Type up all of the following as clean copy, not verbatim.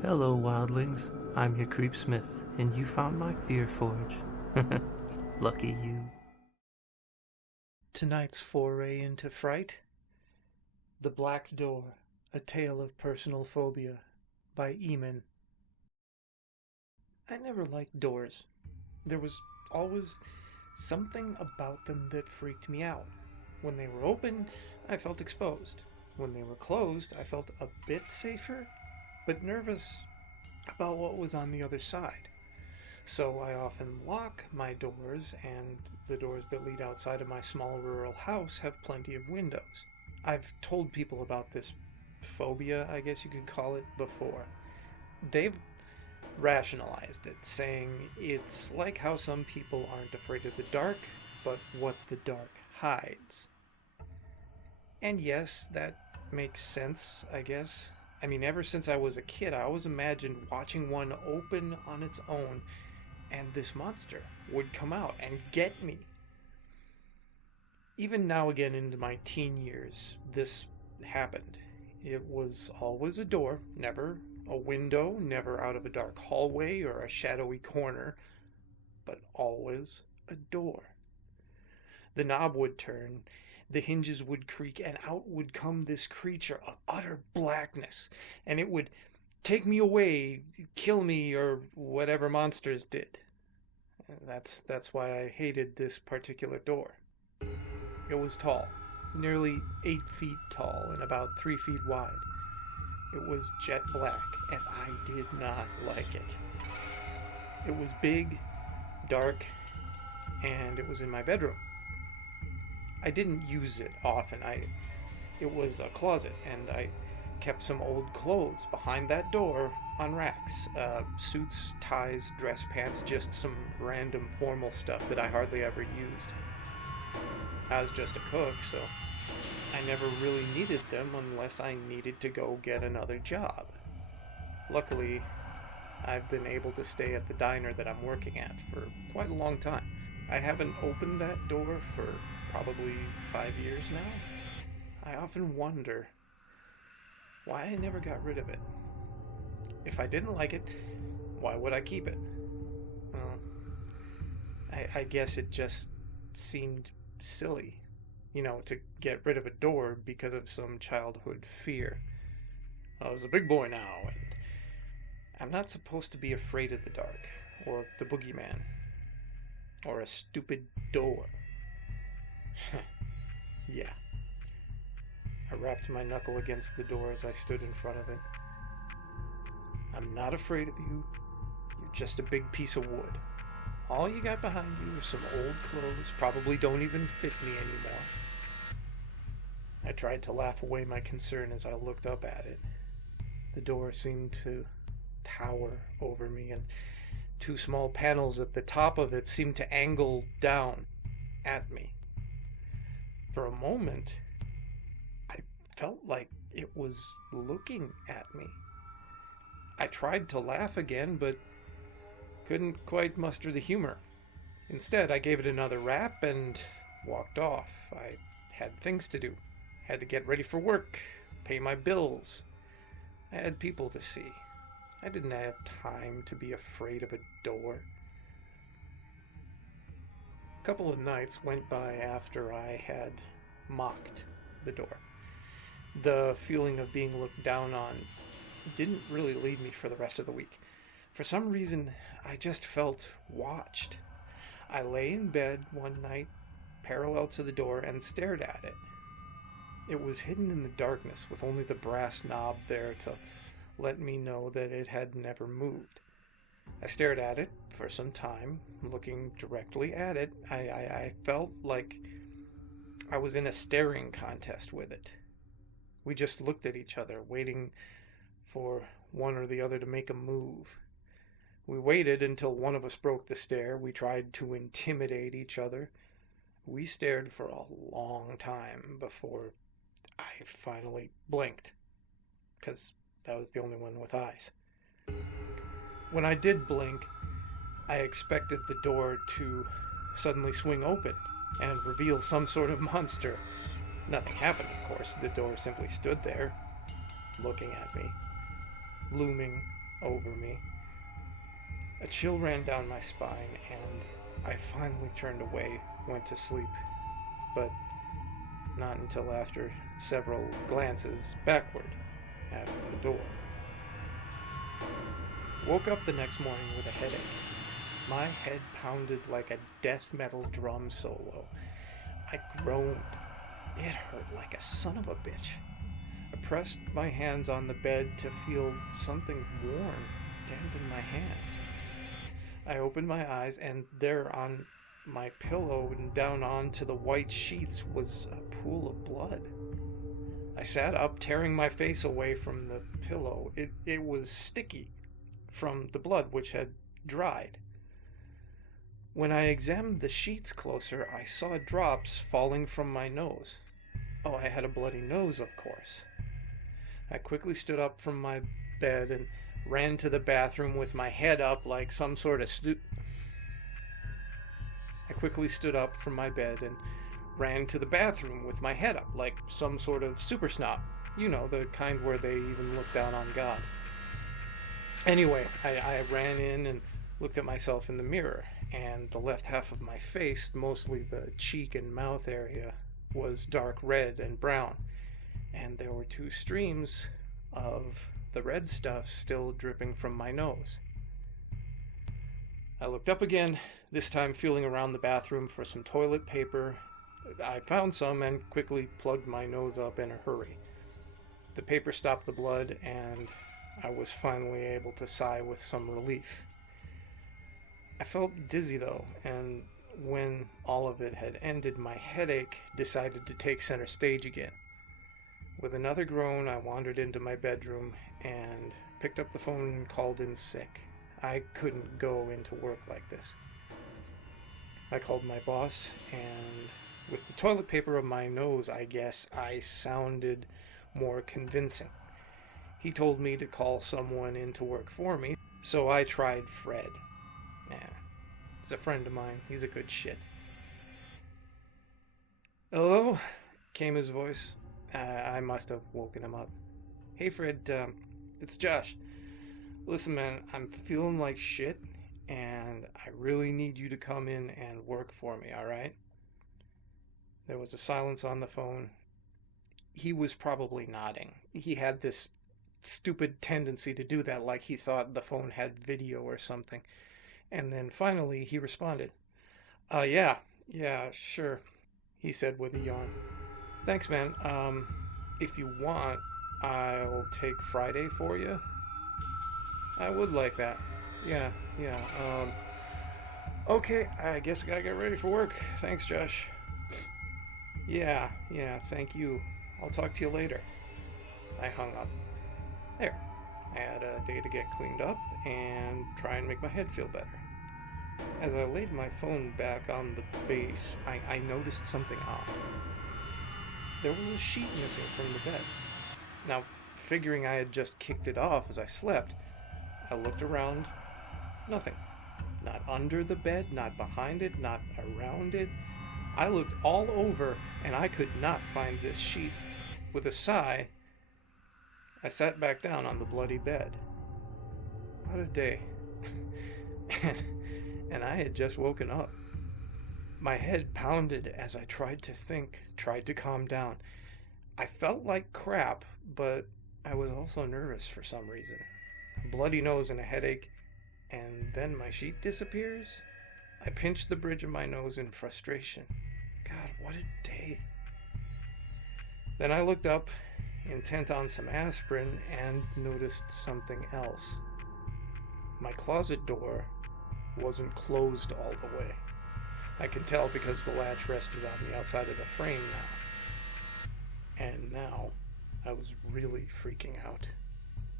Hello, wildlings. I'm your Creep Smith, and you found my Fear Forge. Lucky you. Tonight's foray into fright: The Black Door, A Tale of Personal Phobia, by Eman. I never liked doors. There was always something about them that freaked me out. When they were open, I felt exposed. When they were closed, I felt a bit safer, but nervous about what was on the other side. So I often lock my doors, and the doors that lead outside of my small rural house have plenty of windows. I've told people about this phobia, I guess you could call it, before. They've rationalized it, saying it's like how some people aren't afraid of the dark, but what the dark hides. And yes, that makes sense, I guess. I mean, ever since I was a kid, I always imagined watching one open on its own, and this monster would come out and get me. Even now again into my teen years, this happened. It was always a door, never a window, never out of a dark hallway or a shadowy corner, but always a door. The knob would turn, the hinges would creak, and out would come this creature of utter blackness, and it would take me away, kill me, or whatever monsters did. That's why I hated this particular door. It was tall, nearly 8 feet tall and about 3 feet wide. It was jet black, and I did not like it. It was big, dark, and it was in my bedroom. I didn't use it often. It was a closet, and I kept some old clothes behind that door on racks. Suits, ties, dress pants, just some random formal stuff that I hardly ever used. I was just a cook, so I never really needed them unless I needed to go get another job. Luckily, I've been able to stay at the diner that I'm working at for quite a long time. I haven't opened that door for probably 5 years now. I often wonder why I never got rid of it. If I didn't like it, why would I keep it? Well, I guess it just seemed silly, to get rid of a door because of some childhood fear. I was a big boy now, and I'm not supposed to be afraid of the dark, or the boogeyman, or a stupid door. Yeah. I rapped my knuckle against the door as I stood in front of it. I'm not afraid of you. You're just a big piece of wood. All you got behind you are some old clothes, probably don't even fit me anymore. I tried to laugh away my concern as I looked up at it. The door seemed to tower over me, and 2 small panels at the top of it seemed to angle down at me. For a moment, I felt like it was looking at me. I tried to laugh again, but couldn't quite muster the humor. Instead, I gave it another rap and walked off. I had things to do. Had to get ready for work, pay my bills. I had people to see. I didn't have time to be afraid of a door. A couple of nights went by after I had mocked the door. The feeling of being looked down on didn't really leave me for the rest of the week. For some reason, I just felt watched. I lay in bed one night, parallel to the door, and stared at it. It was hidden in the darkness, with only the brass knob there to let me know that it had never moved. I stared at it for some time, looking directly at it. I felt like I was in a staring contest with it. We just looked at each other, waiting for one or the other to make a move. We waited until one of us broke the stare. We tried to intimidate each other. We stared for a long time before I finally blinked, because that was the only one with eyes. When I did blink, I expected the door to suddenly swing open and reveal some sort of monster. Nothing happened, of course. The door simply stood there, looking at me, looming over me. A chill ran down my spine, and I finally turned away, went to sleep, but not until after several glances backward at the door. Woke up the next morning with a headache. My head pounded like a death metal drum solo. I groaned. It hurt like a son of a bitch. I pressed my hands on the bed to feel something warm dampen my hands. I opened my eyes, and there on my pillow and down onto the white sheets was a pool of blood. I sat up, tearing my face away from the pillow. It was sticky from the blood which had dried. When I examined the sheets closer, I saw drops falling from my nose. Oh, I had a bloody nose, of course. I quickly stood up from my bed and ran to the bathroom with my head up like some sort of I quickly stood up from my bed and ran to the bathroom with my head up like some sort of super snob. You know, the kind where they even look down on God. Anyway, I ran in and looked at myself in the mirror, and the left half of my face, mostly the cheek and mouth area, was dark red and brown, and there were 2 streams of the red stuff still dripping from my nose. I looked up again, this time feeling around the bathroom for some toilet paper. I found some and quickly plugged my nose up in a hurry. The paper stopped the blood, and I was finally able to sigh with some relief. I felt dizzy though, and when all of it had ended, my headache decided to take center stage again. With another groan, I wandered into my bedroom and picked up the phone and called in sick. I couldn't go into work like this. I called my boss, and with the toilet paper on my nose, I guess I sounded more convincing. He told me to call someone in to work for me, so I tried Fred. He's a friend of mine. He's a good shit. Hello? Came his voice. I must have woken him up. Hey Fred, it's Josh. Listen man, I'm feeling like shit, and I really need you to come in and work for me, alright? There was a silence on the phone. He was probably nodding. He had this stupid tendency to do that, like he thought the phone had video or something. And then finally he responded. Yeah, sure, he said with a yawn. Thanks, man. If you want, I'll take Friday for you. I would like that. Yeah. Okay, I guess I gotta get ready for work. Thanks, Josh. Yeah, thank you. I'll talk to you later. I hung up. There. I had a day to get cleaned up and try and make my head feel better. As I laid my phone back on the base, I noticed something odd. There was a sheet missing from the bed. Now, figuring I had just kicked it off as I slept, I looked around. Nothing. Not under the bed, not behind it, not around it. I looked all over, and I could not find this sheet. With a sigh, I sat back down on the bloody bed. What a day. And I had just woken up. My head pounded as I tried to think, tried to calm down. I felt like crap, but I was also nervous for some reason. A bloody nose and a headache, and then my sheet disappears? I pinched the bridge of my nose in frustration. God, what a day. Then I looked up, intent on some aspirin, and noticed something else. My closet door wasn't closed all the way. I could tell because the latch rested on the outside of the frame now. And now I was really freaking out.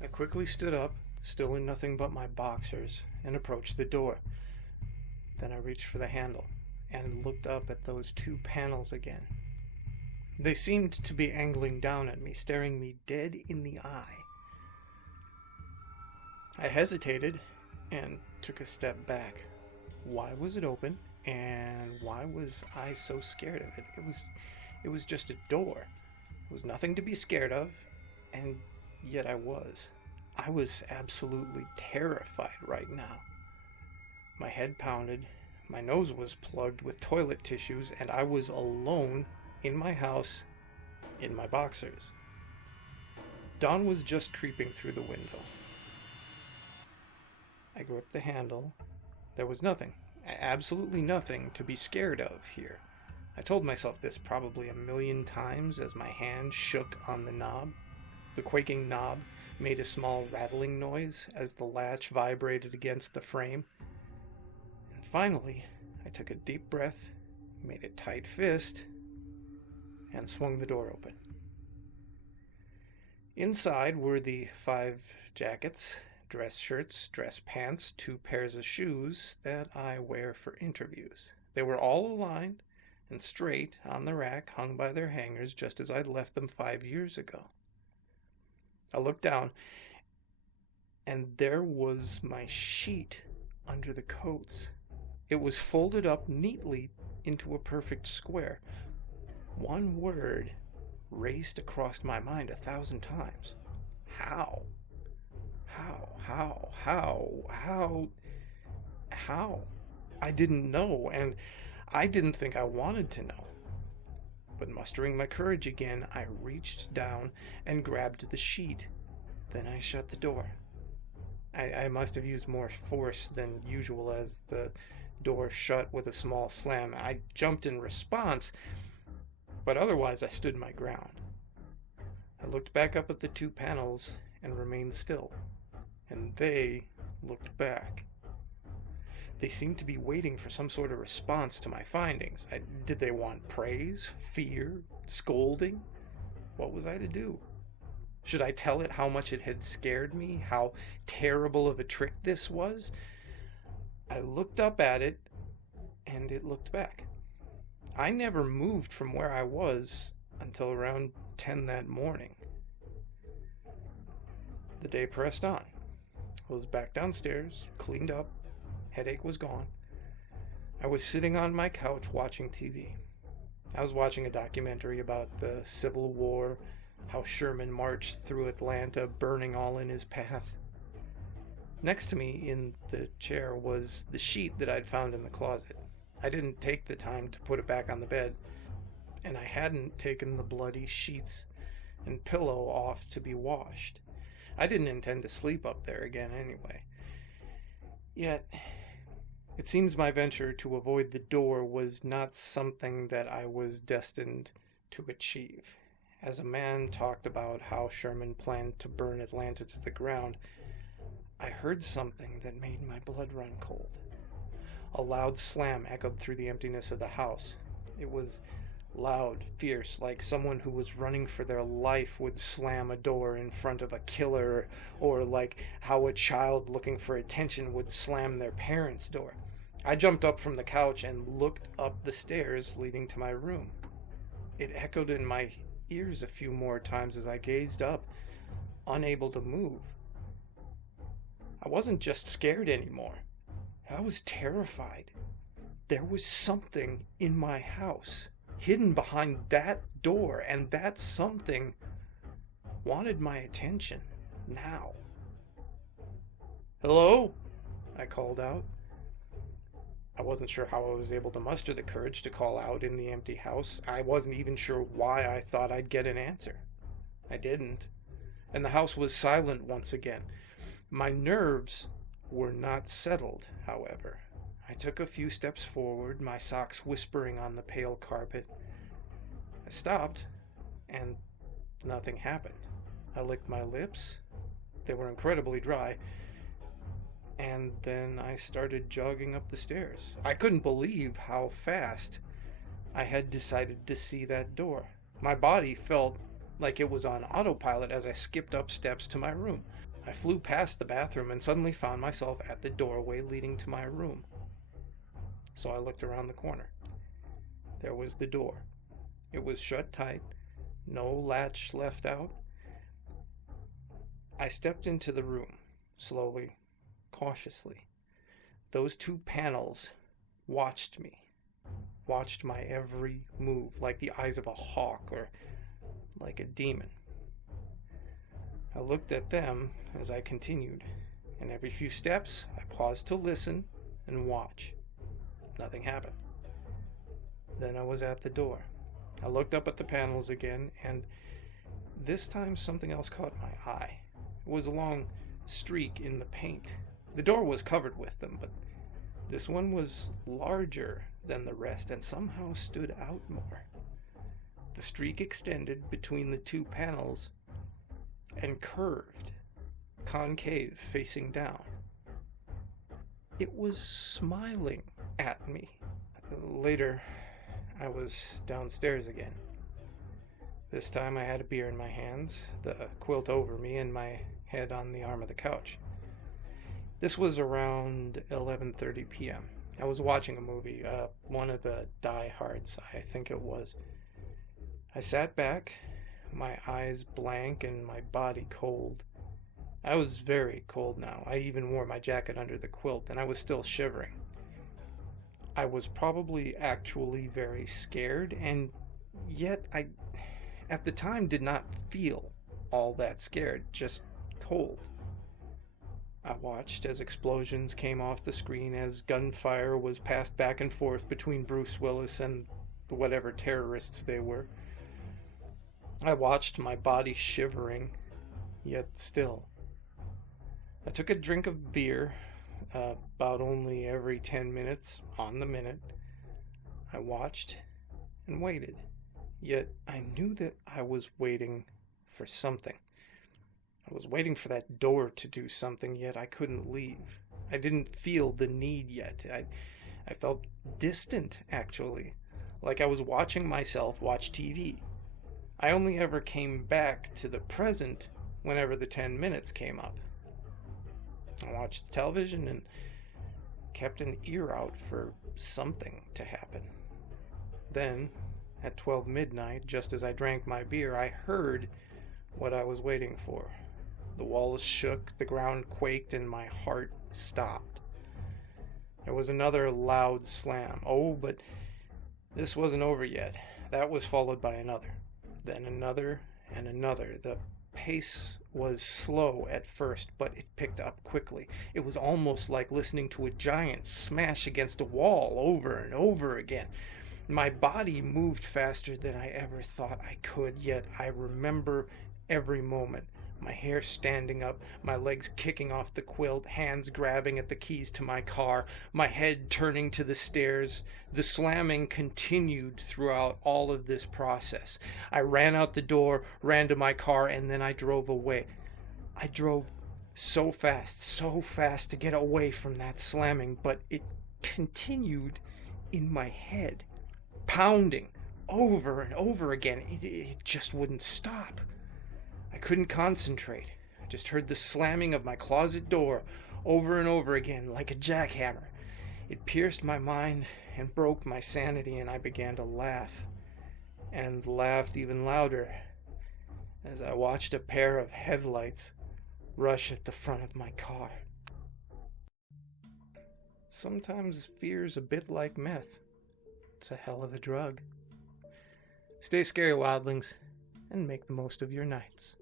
I quickly stood up, still in nothing but my boxers, and approached the door. Then I reached for the handle and looked up at those 2 panels again. They seemed to be angling down at me, staring me dead in the eye. I hesitated and took a step back. Why was it open, and why was I so scared of it? It was just a door. It was nothing to be scared of, and yet I was. I was absolutely terrified right now. My head pounded, my nose was plugged with toilet tissues, and I was alone in my house in my boxers. Dawn was just creeping through the window. I gripped the handle. There was nothing, absolutely nothing to be scared of here. I told myself this probably a million times as my hand shook on the knob. The quaking knob made a small rattling noise as the latch vibrated against the frame. And finally, I took a deep breath, made a tight fist, and swung the door open. Inside were the 5 jackets, dress shirts, dress pants, 2 pairs of shoes that I wear for interviews. They were all aligned and straight on the rack hung by their hangers just as I'd left them 5 years ago. I looked down, and there was my sheet under the coats. It was folded up neatly into a perfect square. One word raced across my mind 1,000 times. How? How? I didn't know, and I didn't think I wanted to know. But mustering my courage again, I reached down and grabbed the sheet. Then I shut the door. I must have used more force than usual as the door shut with a small slam. I jumped in response, but otherwise I stood my ground. I looked back up at the 2 panels and remained still, and they looked back. They seemed to be waiting for some sort of response to my findings. Did they want praise, fear, scolding? What was I to do? Should I tell it how much it had scared me, how terrible of a trick this was? I looked up at it, and it looked back. I never moved from where I was until around 10 that morning. The day pressed on. I was back downstairs, cleaned up, headache was gone. I was sitting on my couch watching TV. I was watching a documentary about the Civil War, how Sherman marched through Atlanta, burning all in his path. Next to me in the chair was the sheet that I'd found in the closet. I didn't take the time to put it back on the bed, and I hadn't taken the bloody sheets and pillow off to be washed. I didn't intend to sleep up there again anyway. Yet, it seems my venture to avoid the door was not something that I was destined to achieve. As a man talked about how Sherman planned to burn Atlanta to the ground, I heard something that made my blood run cold. A loud slam echoed through the emptiness of the house. It was loud, fierce, like someone who was running for their life would slam a door in front of a killer, or like how a child looking for attention would slam their parents' door. I jumped up from the couch and looked up the stairs leading to my room. It echoed in my ears a few more times as I gazed up, unable to move. I wasn't just scared anymore. I was terrified. There was something in my house, hidden behind that door, and that something wanted my attention now. "Hello?" I called out. I wasn't sure how I was able to muster the courage to call out in the empty house. I wasn't even sure why I thought I'd get an answer. I didn't, and the house was silent once again. My nerves were not settled, however. I took a few steps forward, my socks whispering on the pale carpet. I stopped, and nothing happened. I licked my lips. They were incredibly dry. And then I started jogging up the stairs. I couldn't believe how fast I had decided to see that door. My body felt like it was on autopilot as I skipped up steps to my room. I flew past the bathroom and suddenly found myself at the doorway leading to my room. So I looked around the corner. There was the door. It was shut tight, no latch left out. I stepped into the room, slowly, cautiously. Those 2 panels watched me, watched my every move, like the eyes of a hawk or like a demon. I looked at them as I continued, and every few steps I paused to listen and watch. Nothing happened. Then I was at the door. I looked up at the panels again, and this time something else caught my eye. It was a long streak in the paint. The door was covered with them, but this one was larger than the rest and somehow stood out more. The streak extended between the two panels and curved, concave, facing down. It was smiling at me. Later, I was downstairs again. This time I had a beer in my hands, the quilt over me, and my head on the arm of the couch. This was around 11:30 p.m. I was watching a movie, one of the diehards, I think it was. I sat back, my eyes blank and my body cold. I was very cold now. I even wore my jacket under the quilt, and I was still shivering. I was probably actually very scared, and yet I, at the time, did not feel all that scared, just cold. I watched as explosions came off the screen, as gunfire was passed back and forth between Bruce Willis and whatever terrorists they were. I watched my body shivering, yet still. I took a drink of beer, about only every 10 minutes, on the minute. I watched and waited, yet I knew that I was waiting for something. I was waiting for that door to do something, yet I couldn't leave. I didn't feel the need yet. I felt distant, actually, like I was watching myself watch TV. I only ever came back to the present whenever the 10 minutes came up. I watched the television and kept an ear out for something to happen. Then, at 12 midnight, just as I drank my beer, I heard what I was waiting for. The walls shook, the ground quaked, and my heart stopped. There was another loud slam. Oh, but this wasn't over yet. That was followed by another. Then another and another. The pace was slow at first, but it picked up quickly. It was almost like listening to a giant smash against a wall over and over again. My body moved faster than I ever thought I could, yet I remember every moment. My hair standing up, my legs kicking off the quilt, hands grabbing at the keys to my car, my head turning to the stairs. The slamming continued throughout all of this process. I ran out the door, ran to my car, and then I drove away. I drove so fast to get away from that slamming, but it continued in my head, pounding over and over again. It just wouldn't stop. I couldn't concentrate. I just heard the slamming of my closet door over and over again like a jackhammer. It pierced my mind and broke my sanity, and I began to laugh, and laughed even louder as I watched a pair of headlights rush at the front of my car. Sometimes fear's a bit like meth. It's a hell of a drug. Stay scary, wildlings, and make the most of your nights.